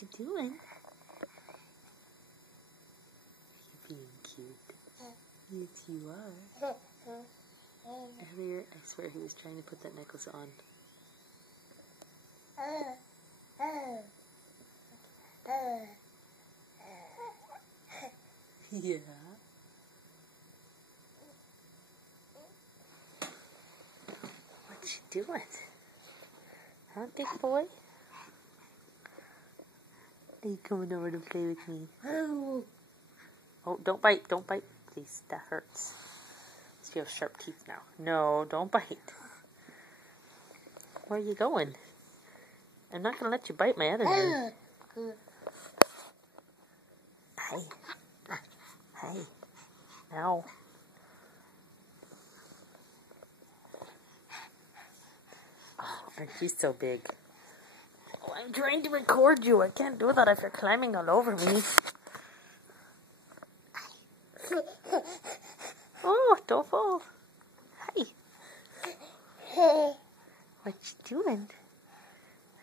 you doing? You're being cute. Yes, you are. Earlier, I swear he was trying to put that necklace on. Yeah. What you doing? Huh, big boy? Are you coming over to play with me? Oh, don't bite, don't bite. Please, that hurts. You have sharp teeth now. No, don't bite. Where are you going? I'm not going to let you bite my other hand. Hi. Hi. Ow. Oh, aren't you so big? Oh, I'm trying to record you. I can't do that if you're climbing all over me. Oh, don't fall. Hi. What you doing?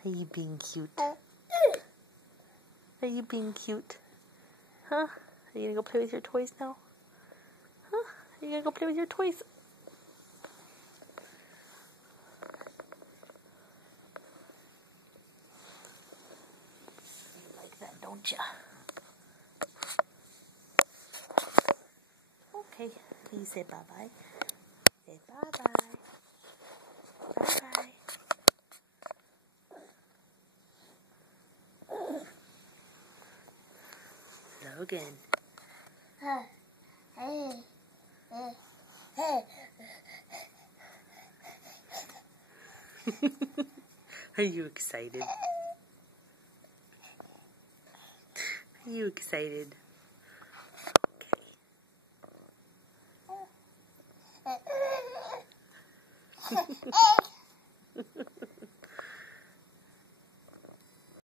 Are you being cute? Are you being cute? Huh? Are you gonna go play with your toys now? Huh? Are you gonna go play with your toys? You like that, don't ya? Okay. You say bye-bye. Say bye-bye. Bye-bye. Logan. Are you excited? Are you excited? Okay.